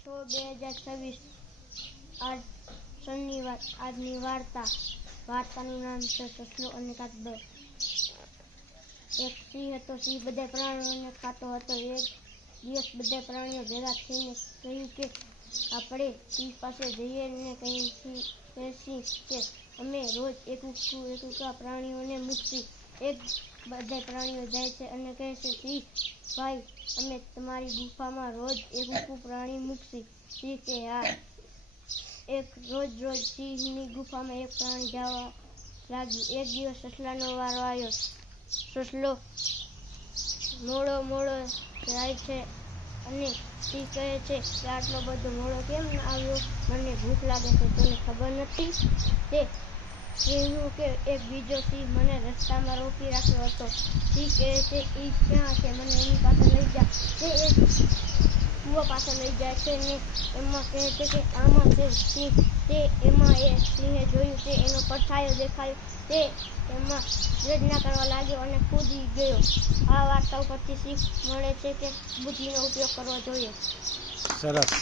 6/2026 આજ શનિવાર આજની વાર્તાનું નામ છે સસલો અને કાચબો। એક સિંહ હતો। સિંહ બધા પ્રાણીઓને ખાતો હતો। એક દિવસ બધા પ્રાણીઓ ભેગા થઈને કહ્યું કે આપણે સિંહ પાસે જઈએ ને કહીએ કે અમે રોજ એકુકા પ્રાણીઓને મૂકશી। બધા પ્રાણીઓ જાય છે અને કહે છે, સિંહ ભાઈ, અમે તમારી ગુફામાં રોજ એકુકું પ્રાણી મૂકશી। સિંહ કે હા। રોજ સિંહની ગુફામાં એક પ્રાણી જવા લાગ્યું। એક દિવસ સસલાનો વારો આવ્યો। સસલો મોડો જાય છે અને સિંહ કહે છે કે આટલો બધો મોડો કેમ આવ્યો? મને ભૂખ લાગે છે, તને ખબર નથી? તે કહ્યું કે એક બીજો સિંહ મને રસ્તામાં રોકી રાખ્યો હતો। સિંહ કહે છે, ઈ ક્યાં છે? મને એની પાસે લઈ જા। તે એક કૂવા પાસે લઈ જાય છે ને એમાં કહે છે કે આમાં છે સિંહ। એમાં એ સિંહે જોયું કે એનો પડછાયો દેખાયો। તે એમાં ગર્જના કરવા લાગ્યો અને કૂદી ગયો। આ વાર્તા ઉપરથી શીખ મળે છે કે બુદ્ધિનો ઉપયોગ કરવો જોઈએ। સરસ।